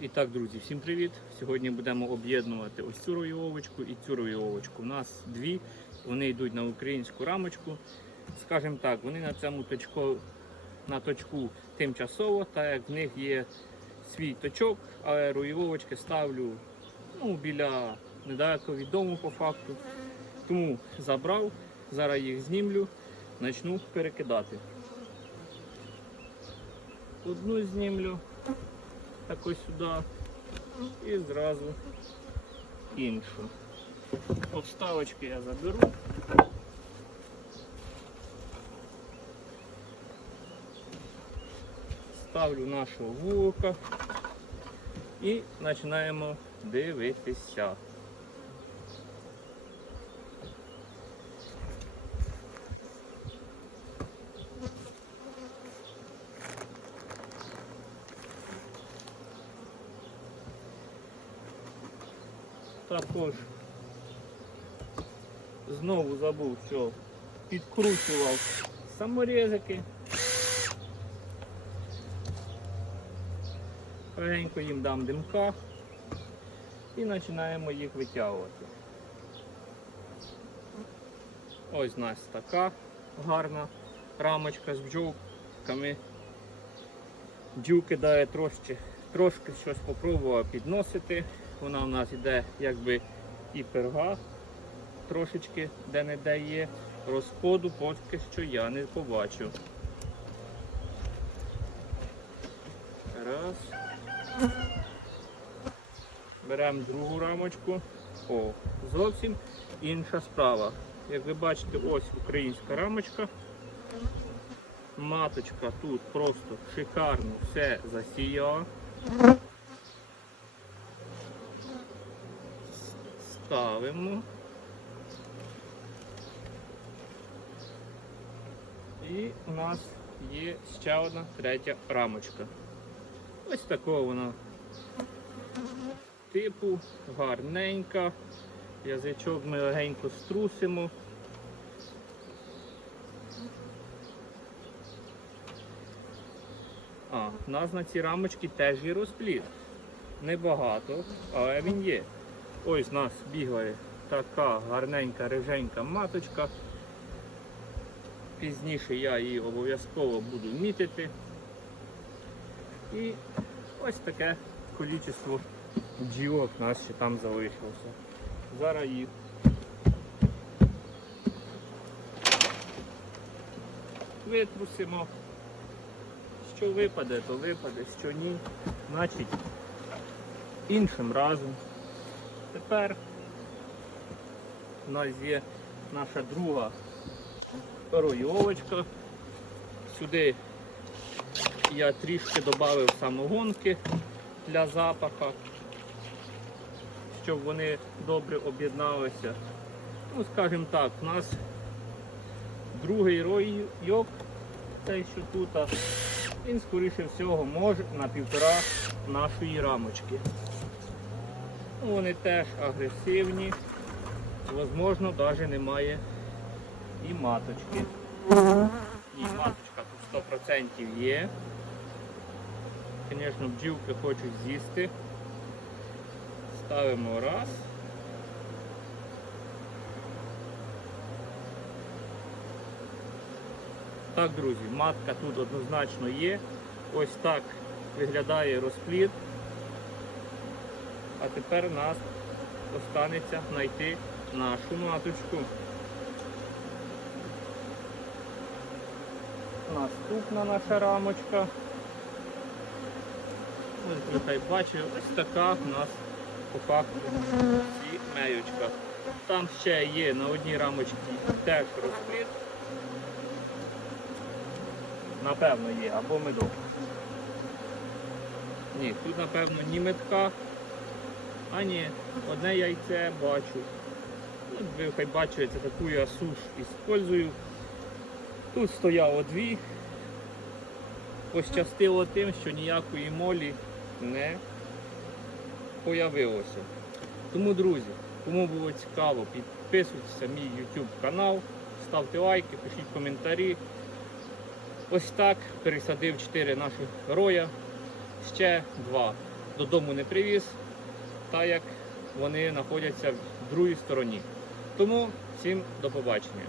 І так, друзі, всім привіт! Сьогодні будемо об'єднувати ось цю ройовочку і цю ройовочку. У нас дві, вони йдуть на українську рамочку. Скажімо так, вони на цьому точку, на точку тимчасово, так як в них є свій точок, але ройовочки ставлю ну, біля недалеко від дому по факту. Тому забрав, зараз їх знімлю, почну перекидати. Одну знімлю так ось сюди і зразу іншу. Обставочки я заберу. Ставлю нашого вулика і починаємо дивитися. Також знову забув, що підкручував саморізики. Легенько їм дам димка і починаємо їх витягувати. Ось у нас така гарна рамочка з бджолками. Бджілки дає трошки, трошки щось спробував підносити. Вона у нас йде якби і перга трошечки де не де є. Розходу поки що я не побачу. Раз. Беремо другу рамочку. О, зовсім інша справа. Як ви бачите, ось українська рамочка. Маточка тут просто шикарно все засіяла. Ставимо. І у нас є ще одна третя рамочка. Ось такого вона типу, гарненька. Язичок ми легенько струсимо. А, у нас на цій рамочці теж є розпліт. Небагато, але він є. Ось у нас бігає така гарненька риженька маточка. Пізніше я її обов'язково буду мітити. І ось таке кількість бджілок у нас ще там залишилося. Зараз їх витрусимо. Що випаде, то випаде, що ні. Значить іншим разом. Тепер у нас є наша друга ройовочка. Сюди я трішки додав самогонки для запаха, щоб вони добре об'єдналися. Ну, скажімо так, у нас другий ройок, цей що тут, він скоріше всього може на півтора нашої рамочки. Вони теж агресивні, можливо, навіть немає і маточки. І маточка тут 100% є. Звісно, бджілки хочуть з'їсти. Ставимо раз. Так, друзі, матка тут однозначно є. Ось так виглядає розплід. А тепер у нас останеться знайти нашу маточку. Наступна наша рамочка. Ось нехай бачив, ось така у нас по факту сімеючка. Там ще є на одній рамочці теж розплід. Напевно є, або медок. Ні, тут напевно ні метка, а ні, одне яйце бачу. Ну, Ви хай бачите, таку я суш іспользую. Тут стояло дві. Пощастило тим, що ніякої молі не появилося. Тому, друзі, кому було цікаво, підписуйтесь на мій YouTube канал, ставте лайки, пишіть коментарі. Ось так пересадив 4 наших роя, ще два додому не привіз, так як вони знаходяться в другій стороні. Тому всім до побачення.